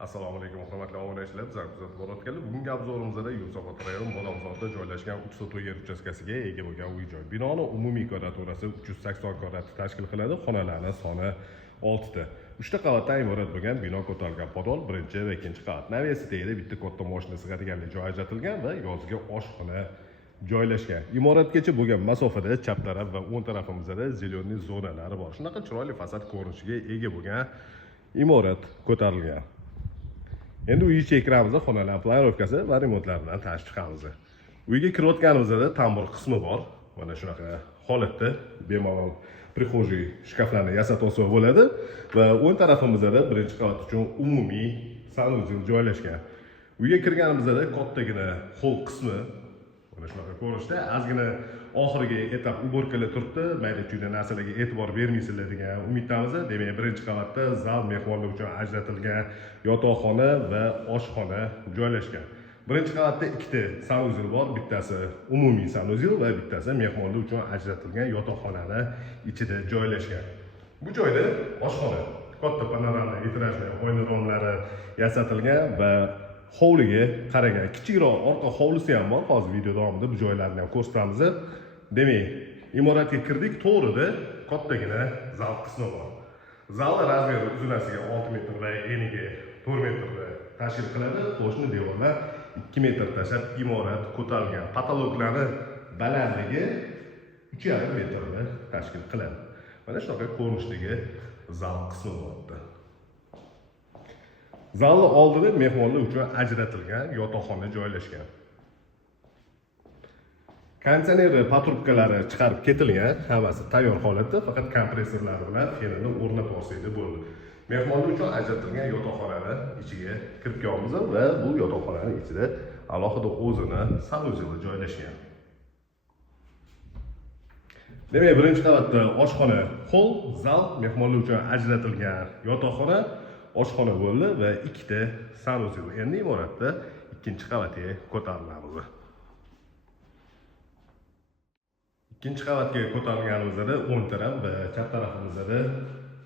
Assalomu alaykum, hurmatli obunachilar. Bizlar borayotganlar. Bugungi obzorimizda Yunusobod rayoni Bodomzorda joylashgan 3 sotuv yer uchastkasiga ega bo'lgan uy-joy. Binoning umumiy kvadraturasi 380 kvadrat tashkil qiladi. Xonalarning soni 6 ta. 3 ta qavatdan iborat bo'lgan bino ko'tarilgan podol, birinchi va ikkinchi qavat. Naviyasida bitta katta mashina sig'adiganlik joy ajratilgan va yozgi oshxona joylashgan. Imoratgacha bo'lgan masofada chap taraf va o'ng tarafimizda zeleniy zonalari bor. Shunaqa chiroyli fasad ko'rinishiga ega bo'lgan imorat ko'tarilgan. Endi uy ichiga kiramiz, xonalar planirovkasi va remontlar bilan tanishib chiqamiz. Uyga kirayotganimizda tambur qismi bor. Mana shunaqa holatda bemalol prixojiy shkaflarni yasatib olsa bo'ladi va o'ng tarafimizda birinchi qavat uchun umumiy sanuzel joylashgan. Uyga kirganimizda kattagina hol qismi mana shunaqa ko'rinishda ozgina oxirgi etap uborkalar turibdi. Mayda-chuyda narsalarga e'tibor bermaysizlar degan umiddamiz. Demak, birinchi qavatda zal, mehmonlar uchun ajratilgan yotoqxona va oshxona joylashgan. Birinchi qavatda ikkita sanuzel bor, bittasi umumiy sanuzel va bittasi mehmonlar uchun ajratilgan yotoqxonani ichida joylashgan. Bu joyda oshxona, katta panorama vitrajli oyna romlari yasatilgan va hovliga qaragan kichikroq orqa hovlisi ham bor. Hozir video davomida bu joylarni ham ko'rsatamiz. Demak, imoratga kirdik, to'g'rida kattagina zal qismi bor. Zalning razmeri uzunasiga 6 metr va eniga 4 metrda tashkil qiladi. Qo'shni devorlar 2 metr tashlab imorat ko'tarilgan. Patologlarni balandligi 3,5 metrda tashkil qiladi. Mana shunaqa ko'rinishdagi zal qismi bor. Zalni oldida mehmonlar uchun ajratilgan yotoqxona joylashgan. Konditsioner patrubkalari chiqarib ketilgan, hammasi tayyor holatda, faqat kompressorlar bilan fenini o'rnatib olsangiz bo'ldi. Mehmonlar uchun ajratilgan yotoqxonani ichiga kirib kelamiz va bu yotoqxonaning ichida alohida o'zini sanuzeli joylashgan. Demak, birinchi qavatda oshxona, hol, zal, mehmonlar uchun ajratilgan yotoqxona, oshxona bo'ldi va ikkita sanuzel. Endi imoratda ikkinchi qavatga ko'tarilamiz. Ikkinchi qavatga ko'tarilganimizda o'ng taraf va chap tarafimizda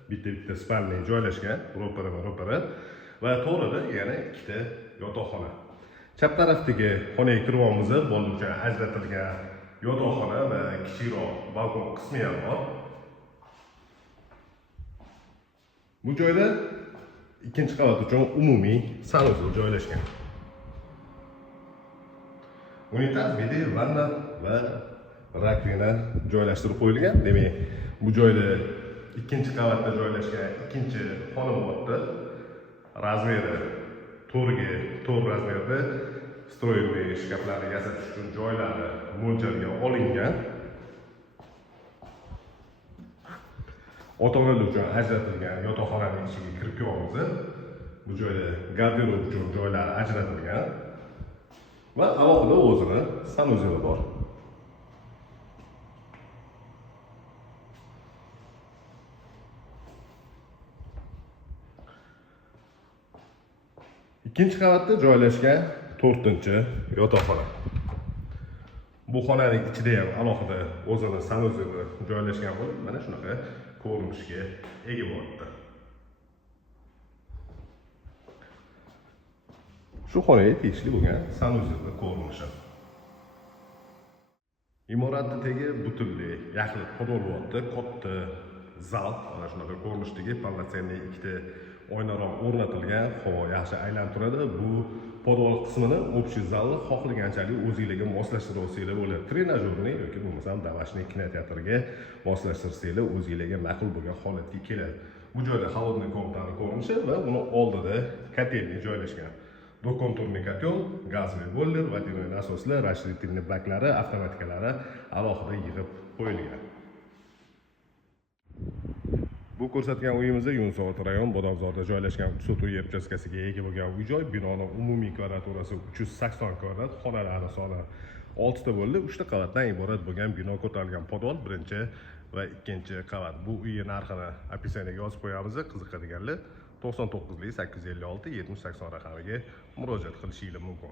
bitta spalni joylashgan, ro'para va to'g'rida yana ikkita yotoqxona. Chap tarafdagi xonaga kirganmiz, bola uchun ajratilgan yotoqxona va kichikroq balkon qismi ham bor. Bu joyda ikkinchi qavat uchun umumiy sanuzel joylashgan. Unitaz, bedi, vanna va rakvina joylashtirib qo'yilgan. Demak, bu joyda ikkinchi qavatda joylashgan ikkinchi xona bor. Razmeri 4 razmerda stroyli shkaflarni yasatish uchun joylari mo'ljalga olingan. Ota-onalar uchun ajratilgan yotoqxonaning ichiga kirib kelamiz. Bu joyda garderob uchun joylar ajratilgan va alohida o'zini sanuzeli bor. Ikkinchi qavatda joylashgan 4-yotoqxona. Bu xonaning ichida ham alohida o'zini sanuzeli joylashgan bo'lib, mana shunaqa ko'rinishga ega bo'ldi. Shu xonaga tegishli bo'lgan sanuzelni ko'rinishi. Imoratning tagi butunlay yaxlit podol bo'ldi, katta zal, mana shunaqa ko'rinishdagi polnotsennniy ikkita oynaroq o'rnatilgan, havo yaxshi aylanib turadi. Bu podol qismini общий zalni xohlaganchalik o'zingizga moslashtirib olsanglar bo'ladi. Trenajyorni yoki bo'lmasam davashniy kinoteatrga moslashtirsanglar o'zingizga ma'qul bo'lgan holatga keladi. Bu joyda холодный komnatani ko'rinishi va uni oldida kotelni joylashgan. Dokonturli kotel, gazli boiler, водяной nasoslar, расширительный baklari, avtomatikalari alohida yig'ib qo'yilgan. Bu ko'rsatgan uyimizda Yunusobod rayon Bodomzorda joylashgan 3 sotuv yer uchastkasiga ega bo'lgan uy-joy. Binoning umumiy kvadraturasi 380 kvadrat, xonalari soni 6 ta bo'ldi. 3 ta qavatdan iborat bo'lgan bino ko'tarilgan podol, birinchi va ikkinchi qavat. Bu uy narxini opisiyaga yozib qo'yamiz. Qiziqadiganlar 99 856 70 80 raqamiga murojaat qilishingiz mumkin.